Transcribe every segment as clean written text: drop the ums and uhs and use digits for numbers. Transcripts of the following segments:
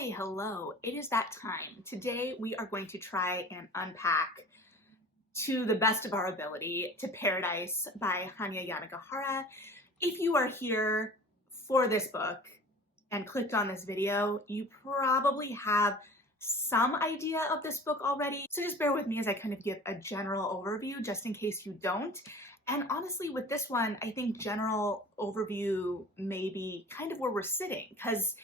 Hi, hello. It is that time. Today we are going to try and unpack to the best of our ability to Paradise by Hanya Yanagihara. If you are here for this book and clicked on this video, you probably have some idea of this book already. So just bear with me as I kind of give a general overview just in case you don't. And honestly, with this one, I think general overview may be kind of where we're sitting because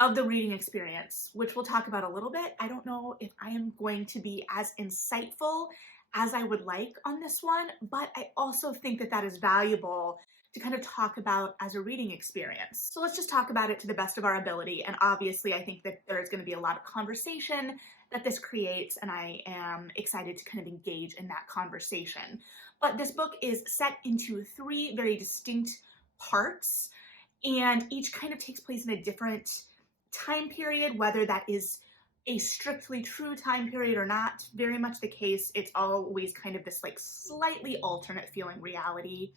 of the reading experience, which we'll talk about a little bit. I don't know if I am going to be as insightful as I would like on this one, but I also think that that is valuable to kind of talk about as a reading experience. So let's just talk about it to the best of our ability. And obviously, I think that there's going to be a lot of conversation that this creates, and I am excited to kind of engage in that conversation. But this book is set into three very distinct parts, and each kind of takes place in a different time period, whether that is a strictly true time period or not. Very much the case. It's always kind of this like slightly alternate feeling reality.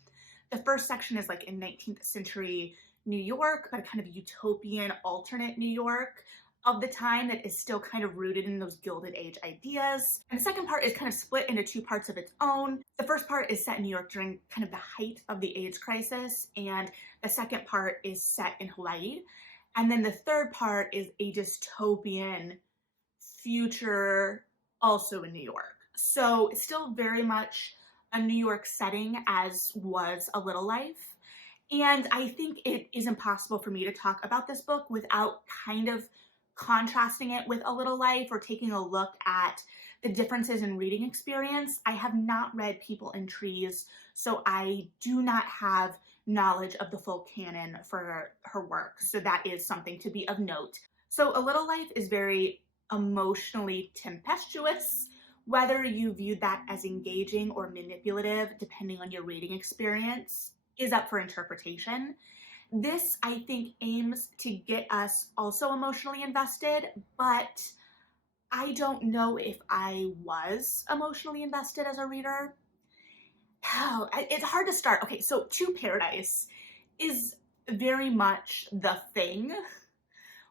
The first section is like in 19th century New York, but a kind of utopian alternate New York of the time that is still kind of rooted in those Gilded Age ideas. And the second part is kind of split into two parts of its own. The first part is set in New York during kind of the height of the AIDS crisis, and the second part is set in Hawaii. And then the third part is a dystopian future, also in New York. So it's still very much a New York setting, as was A Little Life. And I think it is impossible for me to talk about this book without kind of contrasting it with A Little Life or taking a look at the differences in reading experience. I have not read People in Trees, so I do not have knowledge of the full canon for her work. So that is something to be of note. So A Little Life is very emotionally tempestuous. Whether you view that as engaging or manipulative, depending on your reading experience, is up for interpretation. This, I think, aims to get us also emotionally invested, but I don't know if I was emotionally invested as a reader. Oh, it's hard to start. Okay, so To Paradise is very much the thing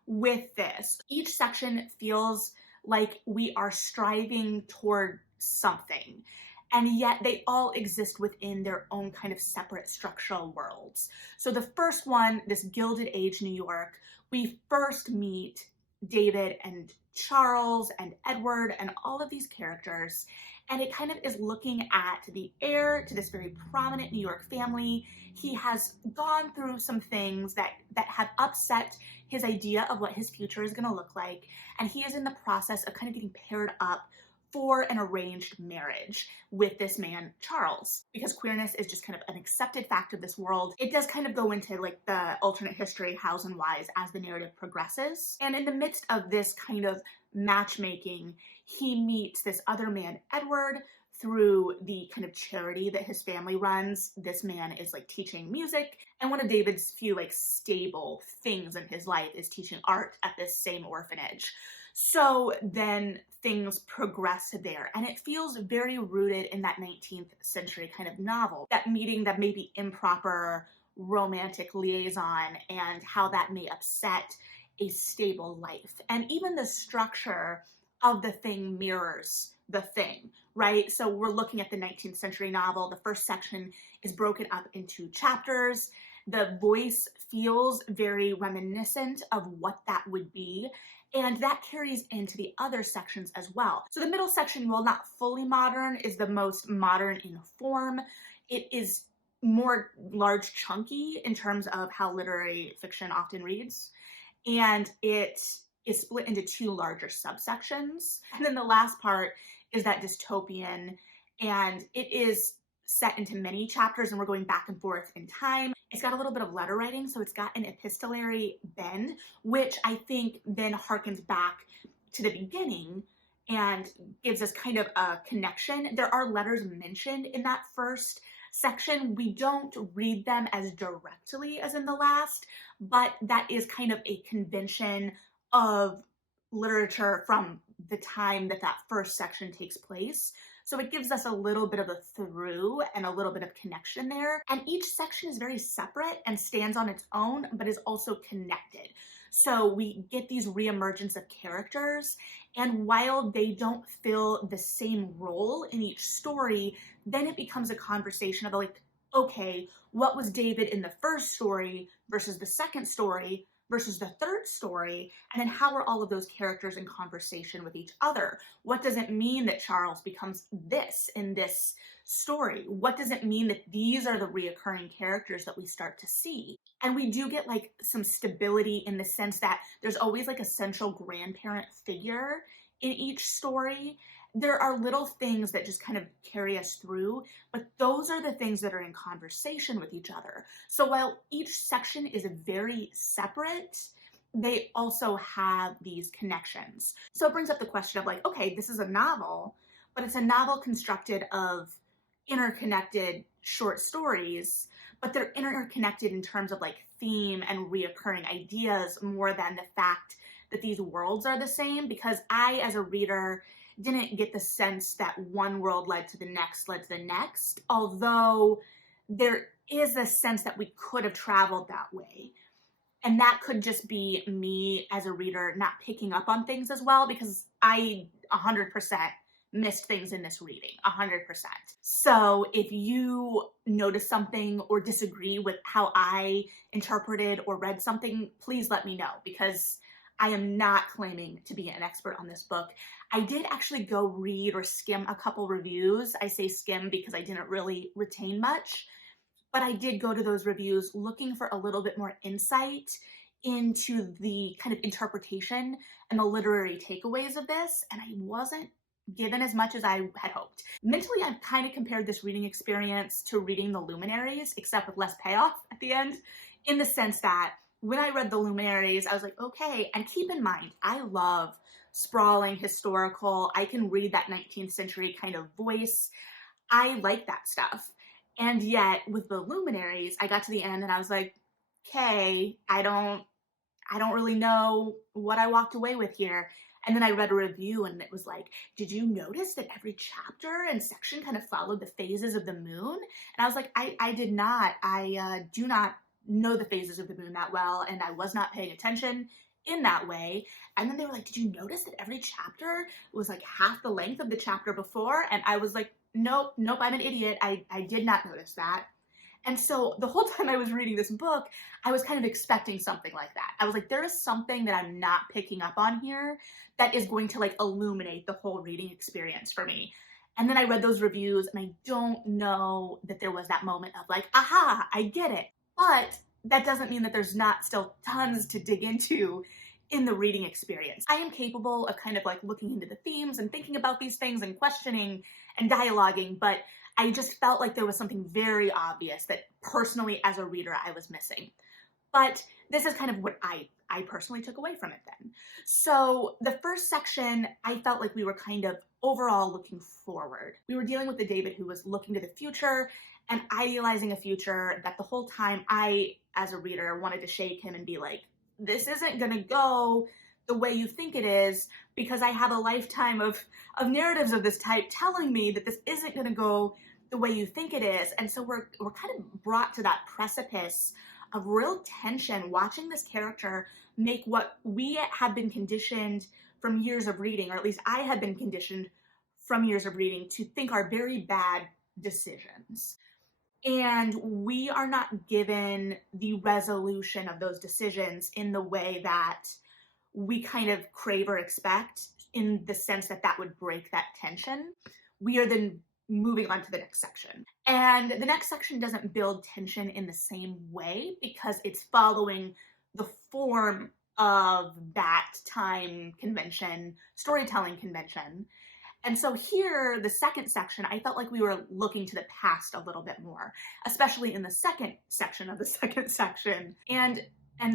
with this. Each section feels like we are striving toward something, and yet they all exist within their own kind of separate structural worlds. So the first one, this Gilded Age New York, we first meet David and Charles and Edward and all of these characters, and it kind of is looking at the heir to this very prominent New York family. He has gone through some things that have upset his idea of what his future is going to look like, and he is in the process of kind of getting paired up for an arranged marriage with this man, Charles, because queerness is just kind of an accepted fact of this world. It does kind of go into like the alternate history, hows and whys as the narrative progresses. And in the midst of this kind of matchmaking, he meets this other man, Edward, through the kind of charity that his family runs. This man is like teaching music, and one of David's few like stable things in his life is teaching art at this same orphanage. So then things progress there, and it feels very rooted in that 19th century kind of novel, that meeting, that maybe improper romantic liaison, and how that may upset a stable life. And even the structure of the thing mirrors the thing, right? So we're looking at the 19th century novel. The first section is broken up into chapters. The voice feels very reminiscent of what that would be, and that carries into the other sections as well. So the middle section, while not fully modern, is the most modern in form. It is more large chunky in terms of how literary fiction often reads, and it is split into two larger subsections. And then the last part is that dystopian, and it is set into many chapters, and we're going back and forth in time. It's got a little bit of letter writing, so it's got an epistolary bend, which I think then harkens back to the beginning and gives us kind of a connection. There are letters mentioned in that first section. We don't read them as directly as in the last, but that is kind of a convention of literature from the time that that first section takes place. So it gives us a little bit of a through and a little bit of connection there. And each section is very separate and stands on its own, but is also connected. So we get these reemergence of characters, and while they don't fill the same role in each story, then it becomes a conversation of like, okay, what was David in the first story versus the second story versus the third story? And then how are all of those characters in conversation with each other? What does it mean that Charles becomes this in this story? What does it mean that these are the reoccurring characters that we start to see? And we do get like some stability in the sense that there's always like a central grandparent figure in each story. There are little things that just kind of carry us through, but those are the things that are in conversation with each other. So while each section is very separate, they also have these connections. So it brings up the question of like, okay, this is a novel, but it's a novel constructed of interconnected short stories, but they're interconnected in terms of like theme and reoccurring ideas more than the fact that these worlds are the same, because I, as a reader, didn't get the sense that one world led to the next, although there is a sense that we could have traveled that way. And that could just be me as a reader not picking up on things as well, because I 100% missed things in this reading, 100%. So if you notice something or disagree with how I interpreted or read something, please let me know, because I am not claiming to be an expert on this book. I did actually go read or skim a couple reviews. I say skim because I didn't really retain much, but I did go to those reviews looking for a little bit more insight into the kind of interpretation and the literary takeaways of this, and I wasn't given as much as I had hoped. Mentally, I've kind of compared this reading experience to reading The Luminaries, except with less payoff at the end, in the sense that when I read The Luminaries, I was like, okay, and keep in mind, I love sprawling historical, I can read that 19th century kind of voice. I like that stuff. And yet with The Luminaries, I got to the end and I was like, okay, I don't really know what I walked away with here. And then I read a review and it was like, did you notice that every chapter and section kind of followed the phases of the moon? And I was like, I did not. I do not know the phases of the moon that well, and I was not paying attention in that way. And then they were like, did you notice that every chapter was like half the length of the chapter before? And I was like, nope, I'm an idiot. I did not notice that. And so the whole time I was reading this book, I was kind of expecting something like that. I was like, there is something that I'm not picking up on here that is going to like illuminate the whole reading experience for me. And then I read those reviews and I don't know that there was that moment of like, aha, I get it. But that doesn't mean that there's not still tons to dig into in the reading experience. I am capable of kind of like looking into the themes and thinking about these things and questioning and dialoguing, but I just felt like there was something very obvious that personally as a reader I was missing. But this is kind of what I personally took away from it then. So the first section, I felt like we were kind of overall looking forward. We were dealing with the David who was looking to the future and idealizing a future that the whole time I, as a reader, wanted to shake him and be like, this isn't gonna go the way you think it is, because I have a lifetime of narratives of this type telling me that this isn't gonna go the way you think it is. And so we're kind of brought to that precipice of real tension, watching this character make what we have been conditioned from years of reading, or at least I had been conditioned from years of reading to think are very bad decisions. And we are not given the resolution of those decisions in the way that we kind of crave or expect, in the sense that that would break that tension. We are then moving on to the next section. And the next section doesn't build tension in the same way because it's following the form of that time convention, storytelling convention. And so here, the second section, I felt like we were looking to the past a little bit more, especially in the second section of the second section. And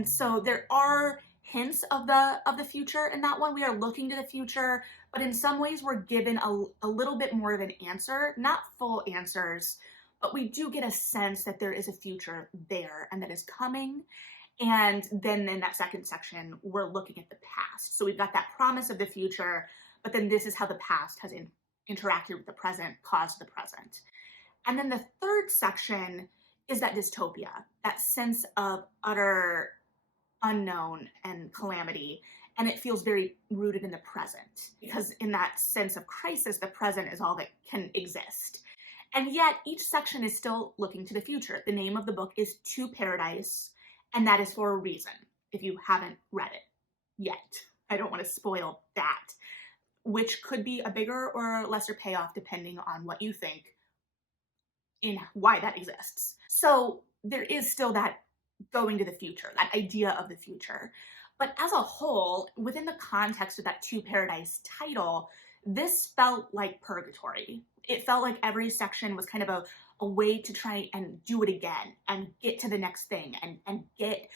so there are hints of the future in that one. We are looking to the future, but in some ways we're given a little bit more of an answer, not full answers, but we do get a sense that there is a future there and that is coming. And then in that second section, we're looking at the past. So we've got that promise of the future, but then this is how the past has interacted with the present, caused the present. And then the third section is that dystopia, that sense of utter unknown and calamity. And it feels very rooted in the present, because in that sense of crisis, the present is all that can exist. And yet each section is still looking to the future. The name of the book is To Paradise, and that is for a reason, if you haven't read it yet. I don't want to spoil that, which could be a bigger or lesser payoff depending on what you think in why that exists. So there is still that going to the future, that idea of the future. But as a whole, within the context of that To Paradise title, this felt like purgatory. It felt like every section was kind of a way to try and do it again and get to the next thing and get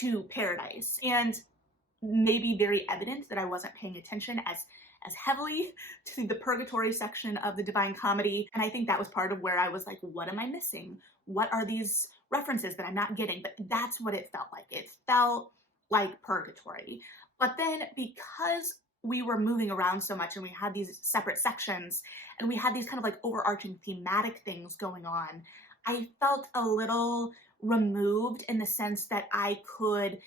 to paradise. And maybe very evident that I wasn't paying attention as heavily to the purgatory section of the Divine Comedy. And I think that was part of where I was like, what am I missing? What are these references that I'm not getting? But that's what it felt like. It felt like purgatory. But then because we were moving around so much and we had these separate sections and we had these kind of like overarching thematic things going on, I felt a little removed in the sense that I could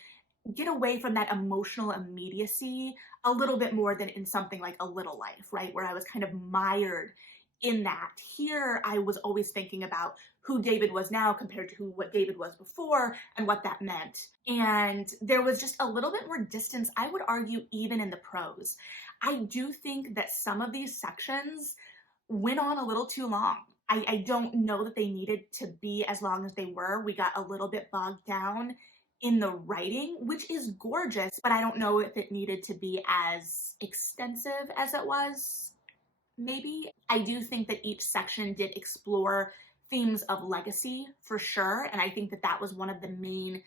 get away from that emotional immediacy a little bit more than in something like A Little Life, right? Where I was kind of mired in that. Here, I was always thinking about who David was now compared to what David was before and what that meant. And there was just a little bit more distance, I would argue, even in the prose. I do think that some of these sections went on a little too long. I don't know that they needed to be as long as they were. We got a little bit bogged down in the writing, which is gorgeous, but I don't know if it needed to be as extensive as it was, maybe. I do think that each section did explore themes of legacy for sure, and I think that that was one of the main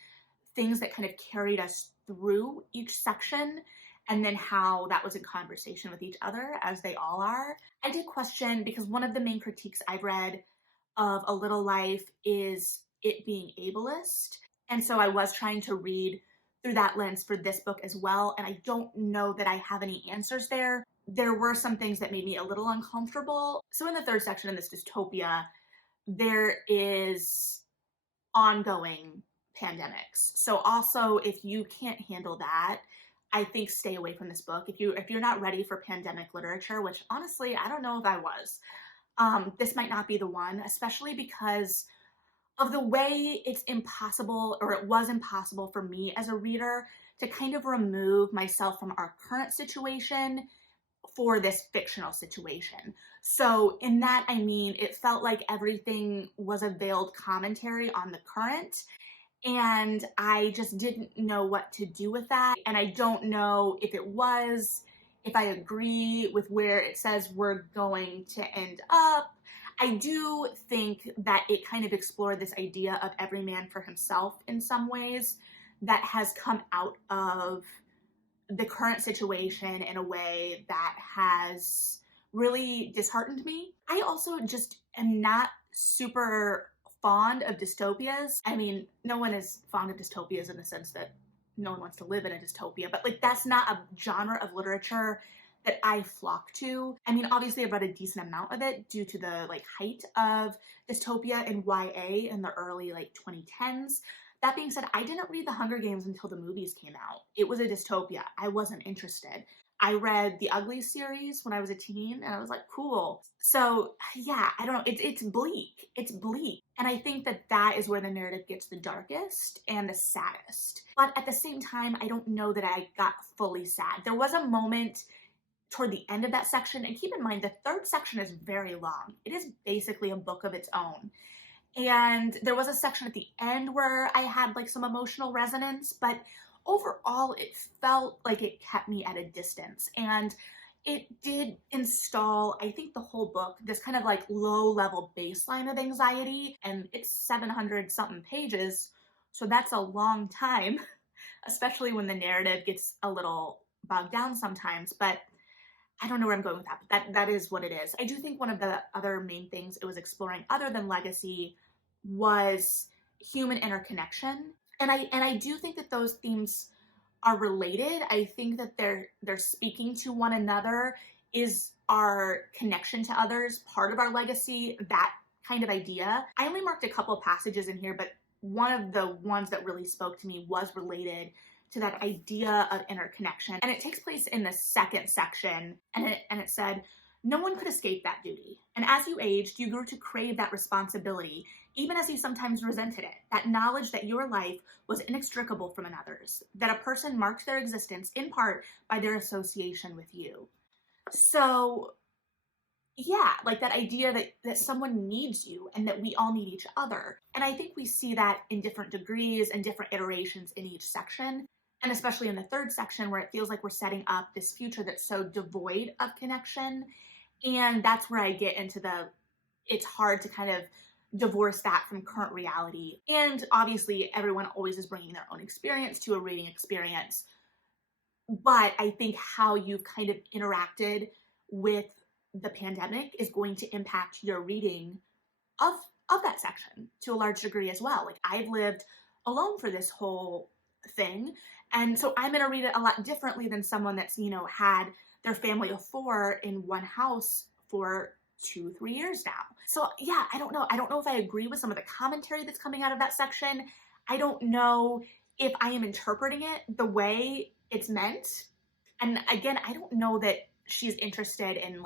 things that kind of carried us through each section, and then how that was in conversation with each other, as they all are. I did question, because one of the main critiques I've read of A Little Life is it being ableist. And so I was trying to read through that lens for this book as well. And I don't know that I have any answers there. There were some things that made me a little uncomfortable. So in the third section in this dystopia, there is ongoing pandemics. So also, if you can't handle that, I think stay away from this book. If you're not ready for pandemic literature, which honestly, I don't know if I was, this might not be the one, especially because of the way it's impossible, or it was impossible for me as a reader to kind of remove myself from our current situation for this fictional situation. So in that, I mean, it felt like everything was a veiled commentary on the current, and I just didn't know what to do with that. And I don't know if I agree with where it says we're going to end up. I do think that it kind of explored this idea of every man for himself in some ways that has come out of the current situation in a way that has really disheartened me. I also just am not super fond of dystopias. I mean, no one is fond of dystopias in the sense that no one wants to live in a dystopia, but like that's not a genre of literature that I flock to. I mean, obviously I've read a decent amount of it due to the like height of dystopia in YA in the early like 2010s. That being said, I didn't read The Hunger Games until the movies came out. It was a dystopia. I wasn't interested. I read the Ugly series when I was a teen and I was like, cool. So yeah, I don't know. It's bleak. It's bleak. And I think that that is where the narrative gets the darkest and the saddest. But at the same time, I don't know that I got fully sad. There was a moment toward the end of that section, and keep in mind the third section is very long. It is basically a book of its own. And there was a section at the end where I had like some emotional resonance, but overall it felt like it kept me at a distance. And it did install, I think, the whole book, this kind of like low level baseline of anxiety. And it's 700 something pages, so that's a long time, especially when the narrative gets a little bogged down sometimes. But I don't know where I'm going with that, but that is what it is. I do think one of the other main things it was exploring, other than legacy, was human interconnection. And I do think that those themes are related. I think that they're speaking to one another. Is our connection to others part of our legacy? That kind of idea. I only marked a couple of passages in here, but one of the ones that really spoke to me was related to that idea of interconnection. And it takes place in the second section, and it said, "No one could escape that duty. And as you aged, you grew to crave that responsibility, even as you sometimes resented it, that knowledge that your life was inextricable from another's, that a person marked their existence in part by their association with you." So yeah, like that idea that someone needs you and that we all need each other. And I think we see that in different degrees and different iterations in each section. And especially in the third section where it feels like we're setting up this future that's so devoid of connection. And that's where I get into it's hard to kind of divorce that from current reality. And obviously everyone always is bringing their own experience to a reading experience. But I think how you've kind of interacted with the pandemic is going to impact your reading of that section to a large degree as well. Like, I've lived alone for this whole thing, and so I'm going to read it a lot differently than someone that's, had their family of 4 in one house for 2-3 years now. So yeah, I don't know if I agree with some of the commentary that's coming out of that section. I don't know if I am interpreting it the way it's meant. And again, I don't know that she's interested in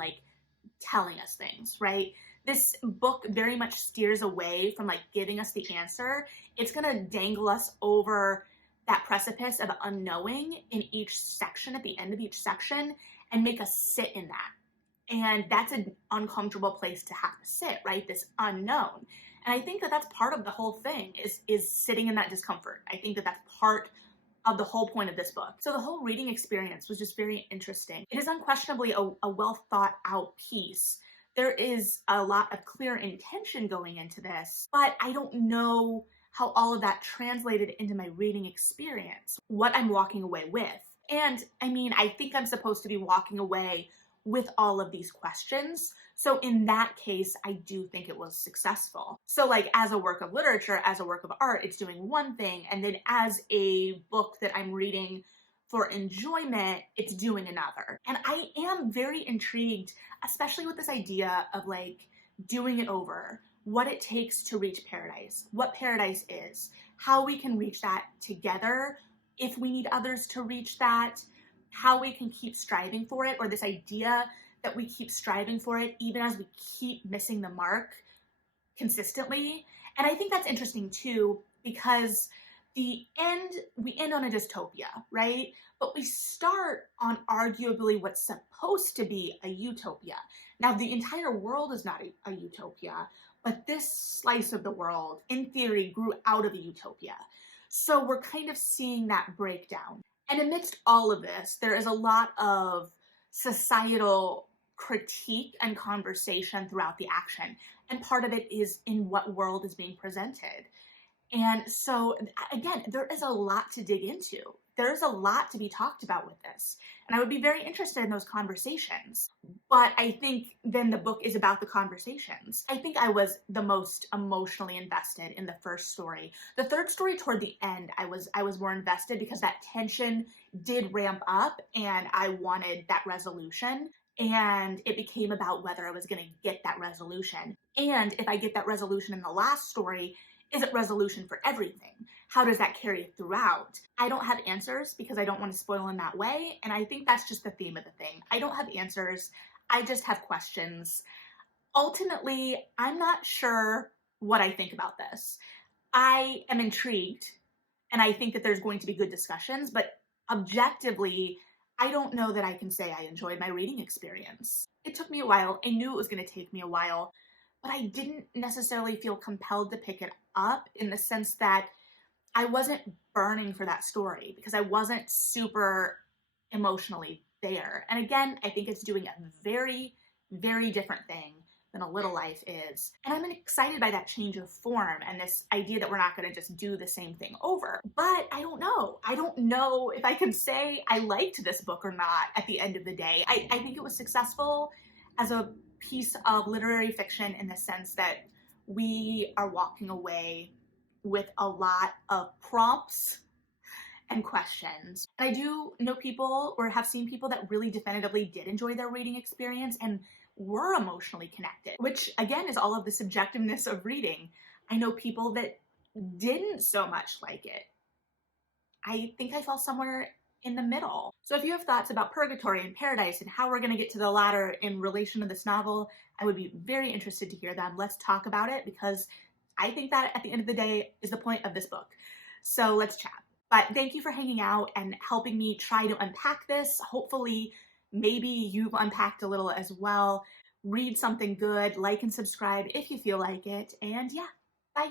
telling us things, right? This book very much steers away from giving us the answer. It's gonna dangle us over that precipice of unknowing in each section, at the end of each section, and make us sit in that. And that's an uncomfortable place to have to sit, right? This unknown. And I think that that's part of the whole thing is sitting in that discomfort. I think that that's part of the whole point of this book. So the whole reading experience was just very interesting. It is unquestionably a well thought out piece. There is a lot of clear intention going into this, but I don't know how all of that translated into my reading experience, what I'm walking away with. And I mean, I think I'm supposed to be walking away with all of these questions. So in that case, I do think it was successful. So as a work of literature, as a work of art, it's doing one thing. And then as a book that I'm reading for enjoyment, it's doing another. And I am very intrigued, especially with this idea of doing it over, what it takes to reach paradise, what paradise is, how we can reach that together, if we need others to reach that, how we can keep striving for it, or this idea that we keep striving for it even as we keep missing the mark consistently. And I think that's interesting too, because we end on a dystopia, right? But we start on arguably what's supposed to be a utopia. Now, the entire world is not a utopia, but this slice of the world, in theory, grew out of a utopia. So we're kind of seeing that breakdown. And amidst all of this, there is a lot of societal critique and conversation throughout the action. And part of it is in what world is being presented. And so, again, there is a lot to dig into. There's a lot to be talked about with this. And I would be very interested in those conversations. But I think then the book is about the conversations. I think I was the most emotionally invested in the first story. The third story toward the end, I was more invested because that tension did ramp up and I wanted that resolution. And it became about whether I was going to get that resolution. And if I get that resolution in the last story, is it resolution for everything? How does that carry throughout? I don't have answers because I don't want to spoil in that way. And I think that's just the theme of the thing. I don't have answers. I just have questions. Ultimately, I'm not sure what I think about this. I am intrigued and I think that there's going to be good discussions, but objectively, I don't know that I can say I enjoyed my reading experience. It took me a while. I knew it was going to take me a while, but I didn't necessarily feel compelled to pick it up in the sense that I wasn't burning for that story because I wasn't super emotionally there. And again, I think it's doing a very, very different thing than A Little Life is. And I'm excited by that change of form and this idea that we're not going to just do the same thing over. But I don't know. I don't know if I can say I liked this book or not at the end of the day. I think it was successful as a piece of literary fiction in the sense that we are walking away with a lot of prompts and questions. And I do know people or have seen people that really definitively did enjoy their reading experience and were emotionally connected, which again is all of the subjectiveness of reading. I know people that didn't so much like it. I think I fall somewhere in the middle. So if you have thoughts about purgatory and paradise and how we're going to get to the latter in relation to this novel, I would be very interested to hear them. Let's talk about it, because I think that at the end of the day is the point of this book. So let's chat. But thank you for hanging out and helping me try to unpack this. Hopefully, maybe you've unpacked a little as well. Read something good, like and subscribe if you feel like it. And yeah, bye.